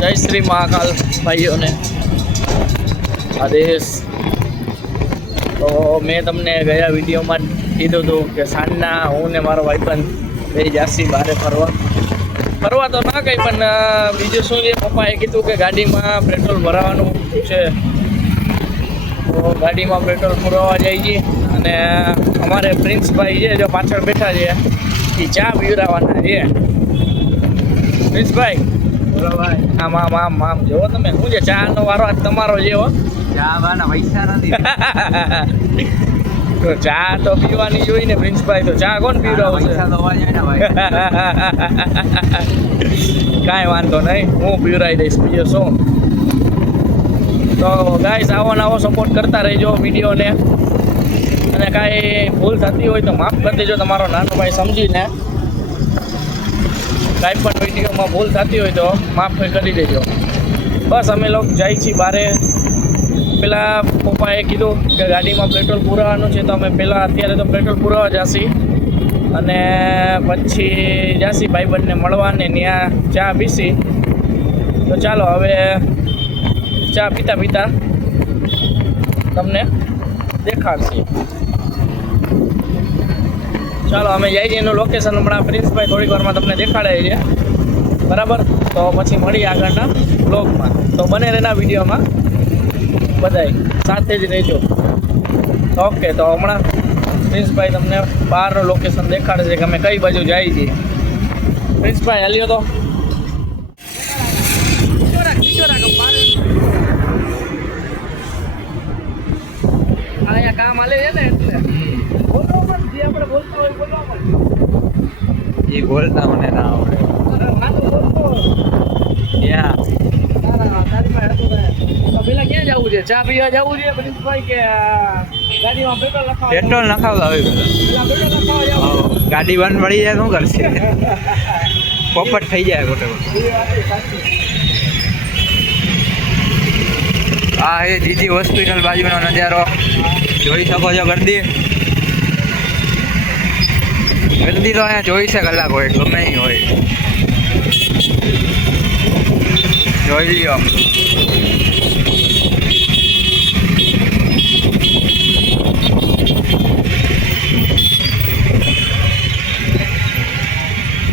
જય શ્રી મહાકાલ ભાઈઓને આદેશ. તો મેં તમને ગયા વિડીયોમાં કીધું હતું કે સાંજના હું ને મારો ભાઈબંધ બે જાસી બહારે ફરવા તો ના કંઈ પણ બીજું શું છે, પપ્પાએ કીધું કે ગાડીમાં પેટ્રોલ ભરાવાનું છે, તો ગાડીમાં પેટ્રોલ પુરાવા જાય છે. અને અમારે પ્રિન્સભાઈ છે જો પાછળ બેઠા છે એ ચા પીવડાવવાના છે. પ્રિન્સભાઈ બોલો ભાઈ. આમ આમ આમ આમ જોવો તમે શું છે, ચાનો વારો આજ તમારો છે હો. ચા વાના પૈસા નથી. તો ચા તો પીવાની જોઈ ને પ્રિન્સભાઈ, તો ચા કોણ પીવડાવશે? પૈસા તો હોવા જોઈએ ને ભાઈ. કાંઈ વાંધો નહીં, હું પીવડાવી દઈશ, બીજો શું. તો ગાઈસ આવો ને આવો સપોર્ટ કરતા રહેજો વિડીયોને, અને કાંઈ ભૂલ થતી હોય તો માફ કરી દેજો તમારો નાનો ભાઈ સમજીને. કાંઈ પણ વિડીયોમાં ભૂલ થતી હોય તો માફ કરી દેજો. બસ અમે લોકો જાય છીએ બારે. પેલા પપ્પાએ કીધું કે ગાડીમાં પેટ્રોલ પુરાવાનું છે, તો અમે પહેલાં અત્યારે તો પેટ્રોલ પુરાવા જશી, અને પછી જાસી ભાઈબંધને મળવાને ત્યાં ચા પીસી. તો ચાલો હવે ચા પીતા પીતા તમને દેખાડશે. ચાલો અમે જઈએ છીએ, એનું લોકેશન હમણાં પ્રિન્સભાઈ થોડીક વારમાં તમને દેખાડે છે, બરાબર? તો પછી મળીએ આગળના બ્લોગમાં. તો બને રહેના વિડીયોમાં બધાય સાથે જ રહેજો. ઓકે, તો હમણાં પ્રિન્સભાઈ તમને બહારનું લોકેશન દેખાડશે કે અમે કઈ બાજુ જઈએ છીએ. પ્રિન્સભાઈ હાલ્યો તો અહીંયા કામ હાલે છે ને, એટલે બોલો પણ જે આપણે બોલતા હોય બોલવા પણ. એ બોલતા મને ના આવડે. ત્યાં પેલા ક્યાં જવું છે? ચા પીવા જવું છે પ્રિન્સભાઈ, કે ગાડીમાં પેટ્રોલ નખાવા? પેટ્રોલ નખાવતા આવી પેલા પેટ્રોલ નખાવા જવું. ગાડી બંધ પડી જાય શું કરશે? પોપટ થઈ જાય ખોટે ખોટે. આ એ જીજી હોસ્પિટલ બાજુનો નજારો જોઈ શકો છો. ગરદી ગરદી તો અહીંયા 24 કલાક હોય, ગમે નહીં હોય. જોઈ લ્યો.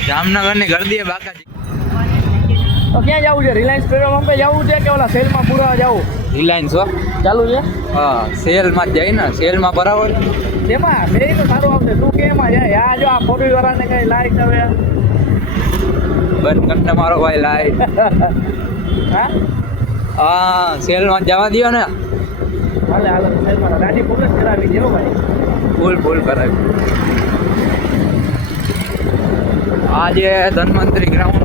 જામનગરની ગરદી એ બાકાજી. તો ક્યાં જવું છે? રિલાયન્સ પેટ્રોલ પંપે જવું છે કે ઓલા સેલમાં પૂરા જવું? રિલાયન્સ હો ચાલુ છે. હા, સેલમાં જ જાય ને, સેલમાં બરાબર. તેમાં બે તો સારું આવશે. તું કેમાં જાય? આ જો આ ફોટો વાળાને કઈ લાઈટ હવે બંધ કરીને મારો ભાઈ લાઈટ. હા હા, સેલમાં જવા દો ને. હાલે હાલે સેલમાં ગાડી ફૂલ જ કરાવી દેવો ભાઈ. ફૂલ કરાવી. આ જે ધન્વંતરી ગ્રાઉન્ડ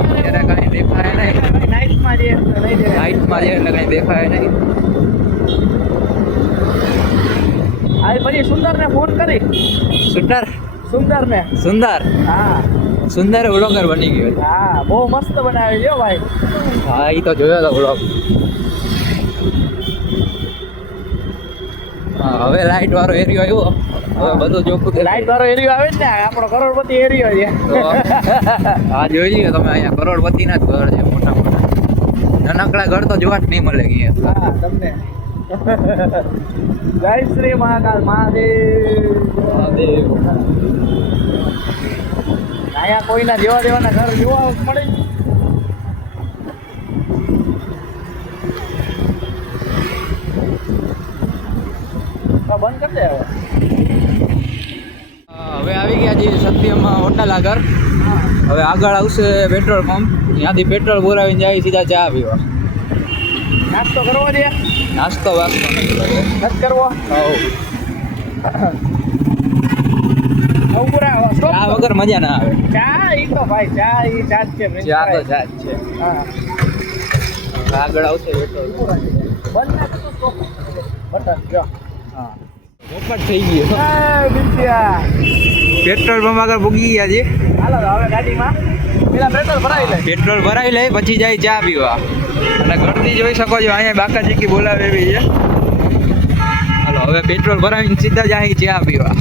અત્યારે કઈ દેખાય નહીં. નાઇટમાં જે નાઇટમાં જે એટલે કઈ દેખાય નહીં. આ પછી સુંદરને ફોન કરી. સુંદરને સુંદર હા સુંદર વ્લોગર બની ગયો. હા, બહુ મસ્ત બનાવે છે ભાઈ. હા, એ તો જોયો તો વ્લોગ. હા, હવે લાઈટ વાળો એરિયો આવ્યો. હવે બધું ચોખ્ખું. લાઈટ વાળો એરિયો આવે જ ને, આપણો કરોડપતિ એરિયો છે. હા, જોઈ લ્યો તમે, અહીંયા કરોડપતિના જ ઘર છે મોટા મોટા. નાનકડા ઘર તો જોવા જ નહીં મળે અહીંયા. હા તમને જય શ્રી મહાકાલ મહાદેવ. અહીંયા કોઈના જેવા દેવાના ઘર જોવા મળે. બંધ કરી દે હવે. હવે આવી ગયા છીએ સત્યમાં હોટલ આગળ. હવે આગળ આવશે પેટ્રોલ પંપ, ત્યાંથી પેટ્રોલ પુરાવીને જાય સીધા ચા પીવા. નાસ્તો કરવો છે? નાસ્તો વાસ્તો નથી કરવો. ચા વગર મજા ના આવે. ચા ઈ તો ભાઈ ચા ઈ ચા જ છે. ચા તો ચા જ છે. હા, આગળ આવશે પેટ્રોલ. બંધ ના કરતો બટન જો. હા, પોપટ થઈ ગયો. એ બિટિયા પેટ્રોલ પંપ આગળ પૂગી ગયા છે. હાલો હવે ગાડીમાં પેલા પેટ્રોલ ભરાવી લે. પેટ્રોલ ભરાઈ લે પછી જાય ચા પીવા. અને ગળદી જોઈ શકો છો, અહીંયા બાકાચીકી બોલાવે એવી છે. હાલો હવે પેટ્રોલ ભરાવીને સીધા જાય ચા પીવા.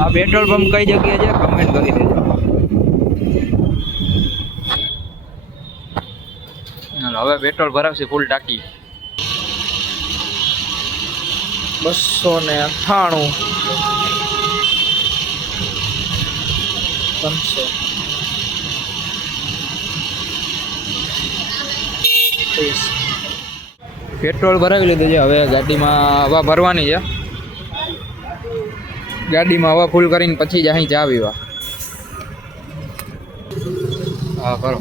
આ પેટ્રોલ પંપ કઈ જગ્યાએ છે કમેન્ટ કરી દેજો. હાલો હવે પેટ્રોલ ભરાવશે ફૂલ ટાંકી. 298 500 પેટ્રોલ ભરાવી લીધું છે. હવે ગાડીમાં હવા ભરવાની છે. ગાડીમાં હવા ફૂલ કરીને પછી જ અહીં ચા પીવા. હા કરો.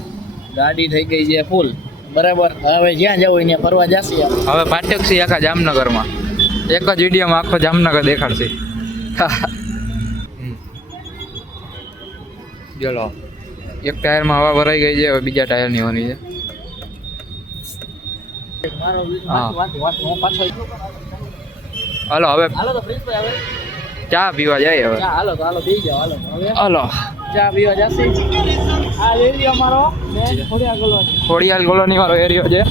ગાડી થઈ ગઈ છે ફૂલ બરાબર. હવે જ્યાં જવું ત્યાં ફરવા જશે. હવે પાટક છે આખા જામનગરમાં. એક જ વિડીયોમાં આખો જામનગર દેખાડશે. ચલો એક ટાયરમાં હવા ભરાઈ ગઈ છે. હવે બીજા ટાયરની હોવાની છે. હા. હાલો હવે ચા પીવા જાય. હવે હાલો બેસી જાઓ. હાલો ચા પીવા જશે. આ એરિયો અમારો ખોડિયાલ કોલોની વાળો એરિયો છે.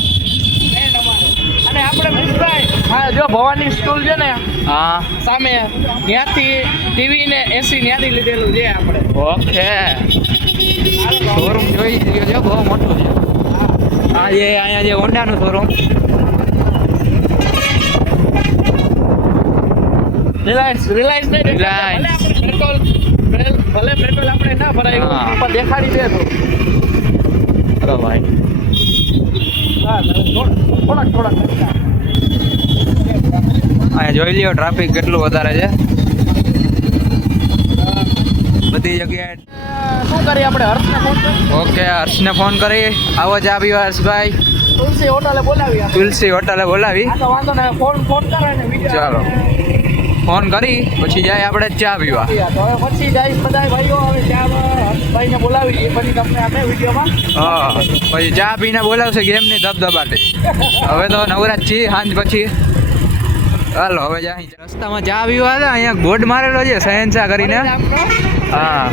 અને આપણે મિત્રભાઈ હા જો ભવાની સ્કૂલ છે ને હા સામે ત્યાંથી ટીવી ને એસી ત્યાંથી લીધેલું છે આપણે. ઓકે શોરૂમ જોઈ રહ્યો છે બહુ મોટું છે. હા જે અહીંયા જે હોન્ડાનું શોરૂમ. રિલાયન્સ નહીં Reliance. ભલે પેટ્રોલ આપણે ના ભરાયું હા. પણ દેખાડી દે તો અરે ભાઈ હા થોડાક અહીંયા જોઈ લ્યો ટ્રાફિક કેટલું વધારે છે બધી જગ્યાએ. શું કરીએ આપણે હર્ષને ફોન કરી ઓકે હર્ષને ફોન કરી આવો ચા પીવા હર્ષભાઈ. તુલસી હોટલે બોલાવી આપણે. તુલસી હોટલે બોલાવી. હા તો વાંધો ને ફોન કરે ને વિડીયો ચાલો. ફોન કરી પછી જાય આપણે ચા પીવા. તો હવે પછી જાય બધા ભાઈઓ હવે ત્યાં હર્ષભાઈને બોલાવી એ પછી તમને આપણે વિડીયોમાં હા પછી ચા પીને બોલાવશે ગેમની ધબધબાટી. હવે તો નવરાજ છીએ સાંજ પછી. હાલો હવે જાય રસ્તામાં ચા પીવા હતા. અહીંયા બોર્ડ મારેલો છે શહેનશાહ કરીને. હા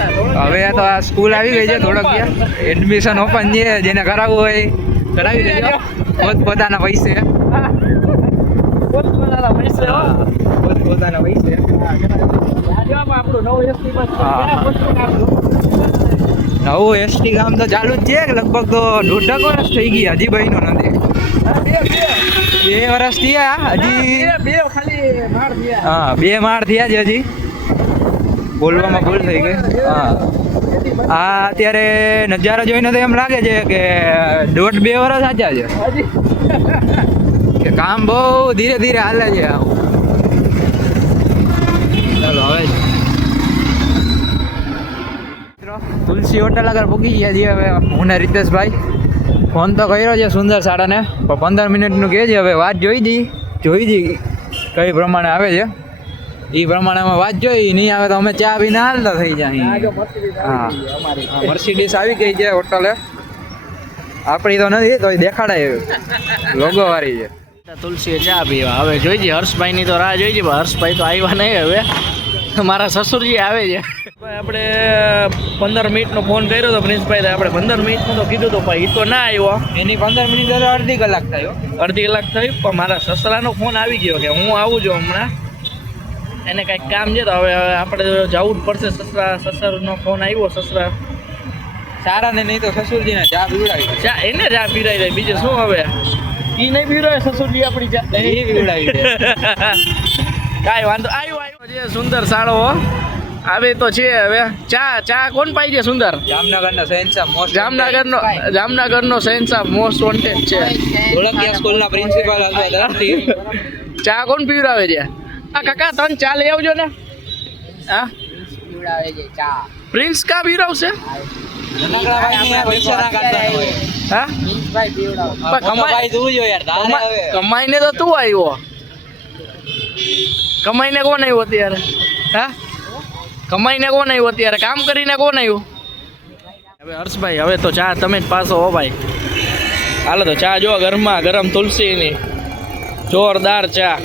હવે તો આ સ્કૂલ આવી ગઈ છે ધોળકિયા. એડમિશન ઓપન છે. જેને કરાવવું હોય કરાવી લેજો પોતપોતાના પૈસે. પોતપોતાના પૈસે હો. પોતપોતાના પૈસે. આપણું નવું એસટી બસ હા. નવું એસટી કામ તો ચાલુ જ છે લગભગ તો 1.5 વર્ષ થઈ ગયા હજી બન્યું નથી. 2 વર્ષ થયા હજી. બે ખાલી માળ થયા. હા 2 માળ થયા છે હજી. બોલવામાં ભૂલ થઈ ગઈ. હા આ અત્યારે નજારો જોઈને તો એમ લાગે છે કે 1.5-2 વર્ષ સાચા છે કે કામ બહુ ધીરે ધીરે હાલે છે. ચાલો હવે તુલસી હોટલ આગળ પૂકી ગયા છીએ. હવે હું ને રીતેશભાઈ ફોન તો કર્યો છે સુંદર સાડાને પણ 15 મિનિટનું કહે છે. હવે વાત જોઈ જી કઈ પ્રમાણે આવે છે એ પ્રમાણે અમે વાત જોઈ. નહીં આવે તો અમે ચા પીને હાલતા થઈ જાય. હા મર્સિડીઝ આવી ગઈ છે હોટલે. આપણી તો નથી તો દેખાડાય લોગો વાળી છે. તુલસી ચા પીવા હવે જોઈજે. હર્ષભાઈની તો રાહ જોઈજે પણ હર્ષભાઈ તો આવ્યા નહીં. હવે મારા સસુરજી આવે છે. આપણે 15 મિનિટનો ફોન કર્યો હતો પ્રિન્સભાઈ. આપણે 15 મિનિટનું તો કીધું હતું પણ એ તો ના આવ્યો. એની 15 મિનિટ તો અડધી કલાક થયો. અડધી કલાક થઈ પણ મારા સસરાનો ફોન આવી ગયો કે હું આવું છું હમણાં. એને કંઈક કામ છે તો હવે આપણે જવું જ પડશે. સસરાનો ફોન આવ્યો. સસરા સારા ને નહીં તો સસુરજીને ચા પીવડાવી. ચા એને ચા પીરાઈ જાય. બીજું શું હવે એ નહીં પીવડાવે સસુરજી આપણી ચા એ પીવડાવી દે. કાંઈ વાંધો આવ્યો છે સુંદર સાળો આવે તો છે. હવે ચા કોણ પાઈ છે સુંદર? જામનગરનો શહેનશાહ મોસ્ટ જામનગરનો શહેનશાહ મોસ્ટ વોન્ટેડ છે. ધોળકિયા સ્કૂલના પ્રિન્સિપાલ હતા તરફથી ચા કોણ પીવડાવે છે? આ કાકા તને ચા લઈ આવજો ને. હા પ્રિન્સ કા પીવડાવશે? હા કમાઈને તો તું આવ્યો. કમાઈને કોણ આવ્યો અત્યારે? હા કમાઈને કોણ આવ્યો અત્યારે? કામ કરીને કોણ આવ્યું? હવે હર્ષભાઈ હવે તો ચા તમે જ પાસો હો ભાઈ. હાલો તો ચા જો ગરમા ગરમ તુલસીની જોરદાર ચા.